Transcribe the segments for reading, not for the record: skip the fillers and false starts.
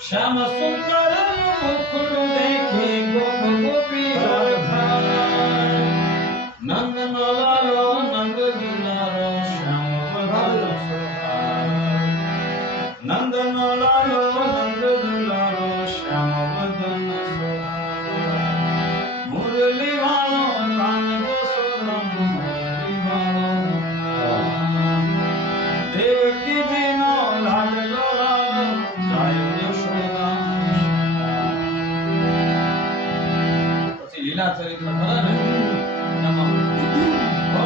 श्याम सुंदर मुकुट देखी गोप गोपी हर खाए नंद लालो नंद दुलारो श्याम बदन सुहाए नंद लालो नंद दुलारो श्याम बदन सुहाए मुरली वालो कान यशोदा मुरली वालो देवकी जी नो लाडलो जय यशोदा પછી લીલા ચરિત્ર ખરા ને એમાં ઓ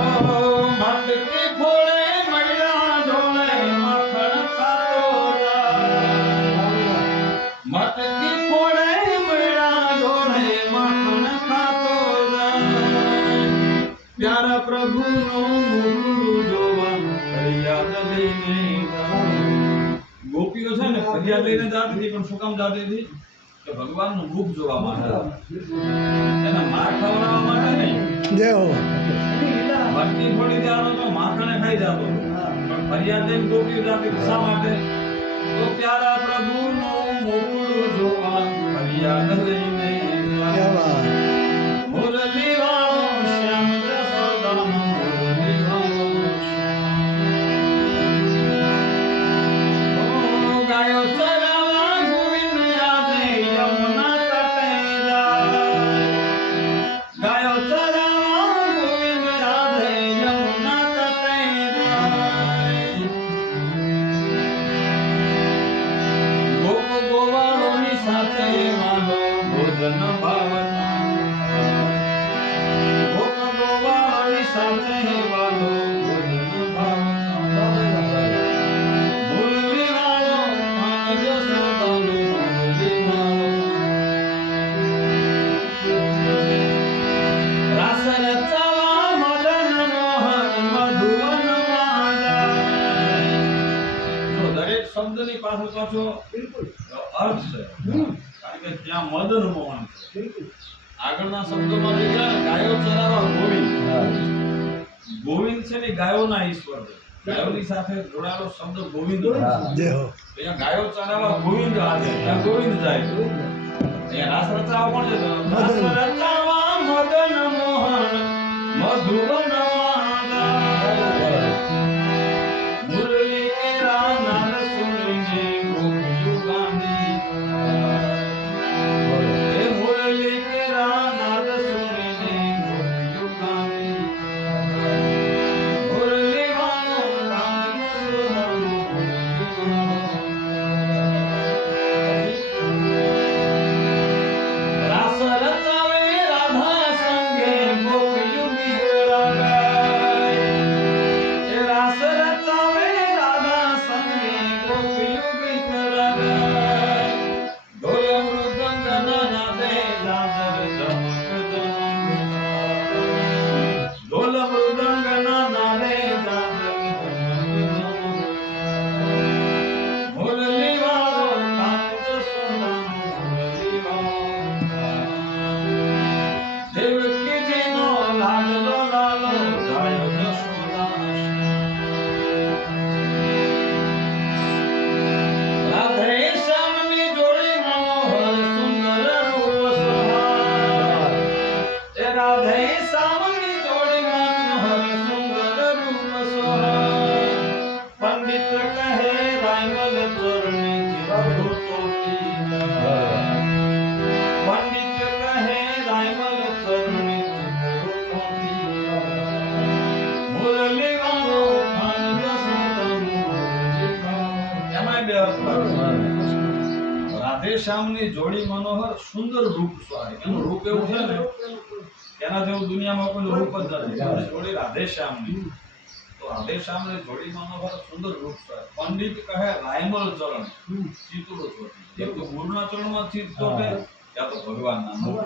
મટકી ફોડે મૈડા ઢોલે મખણ ખાતો જાય મટકી ફોડે મૈડા ઢોલે મખણ ખાતો જાય પ્યારા પ્રભુનો મુખ જોવા ફરિયાદ લઈને ગોપીઓ છે ને ફરિયાદ લઈને જાતી હતી પણ શું કામ જાતી હતી કે ભગવાનનું મુખ જોવા માટે એના માર ખવડાવવા માટે નહીં જય હો ભક્તિ છોડી દેવાનો તો માખણે ખાઈ જતો પણ ફરિયાદ લઈને ગોપીઓ જાતી શા માટે તો પ્યારા પ્રભુનું મુખ જોવા ફરિયાદ લઈને મુરલી વાળો શ્યામ જસોદાનો મુરલી વાળો ગાયો ચરાવા ગોવિંદ આજે યમુના તટે જાય ગાયો ચરાવા ગોવિંદ આજે યમુના તટે જાય ગોપ ગોવાળોની સાથે માનો ભોજન ભાવના ગોપ ગોવાળોની સાથે માનો ભોજન ભાવના મુરલી વાળો કાન યશોદાનો મુરલી વાળો રાસ રચાવા મદન મોહન મધુવનમાં જાય જો દરેક શબ્દની પાછળ અર્થ છે કારણ કે ત્યાં મદન મોહન છે આગળના શબ્દોમાં ગાયો ચરાવવા ગોવિંદ ગોવિંદ છે ને ગાયોના ઈશ્વર છે ગાયોની સાથે જોડાયેલો શબ્દ ગોવિંદ જય હો અહીંયા ગાયો ચરાવવા ગોવિંદ આજે ત્યાં ગોવિંદ જાય અહીંયા રાસ રચાવા કોણ છે રાસ રચાવા મદન મોહન મધુવનમાં જાય મુરલી કેરા નાદ સુનીને ગોપીઓ ગાંધી એ મુરલી કેરા નાદ સુનીને ગોપીઓ ગાંધી મુરલી વાળો કાન યશોદાનો મુરલી વાળો રાસ રચાવે રાધા સંગે ગોપીઓ ગીતડા ગાય એ રાસ રચાવે રાધા સંગે ગોપીઓ ગીતડા ગાય ઢોલ મૃદંગ નાદે જાજર જમક જમક ઢોલ મૃદંગ નાદે જાજર જમક જમક મુરલી વાળો કાન યશોદાનો મુરલી વાળો દેવકી જીનો લાડલો લાલો જય યશોદા રાધે શ્યામની જોડી મનોહર સુંદર રૂપ સોહાય એ રાધે શ્યામની જોડી મનોહર સુંદર રૂપ સોહાય પંડિત કહે રાયમલ ચરણી ચિરધુ ચોટી પંડિત કહે રાયમલ ચરણી ચિરધુ ચોટી મુરલી વાળો કાન યશોદાનો મુરલી વાળો એમાંય બે અર્થ રાધે શ્યામની જોડી મનોહર સુંદર રૂપ સોહાય એનું રૂપ એવું છે ને એના જેવું દુનિયામાં કોઈ રૂપ જ નથી જોડી રાધે શ્યામની તો રાધે શ્યામની જોડી મનોહર સુંદર રૂપ સોહાય પંડિત કહે રાયમલ ચરણ ચિતુડો ચોટી એક તો ગુરુના ચરણમાં ચિત્ત ચોટે યા તો ભગવાનના મુખ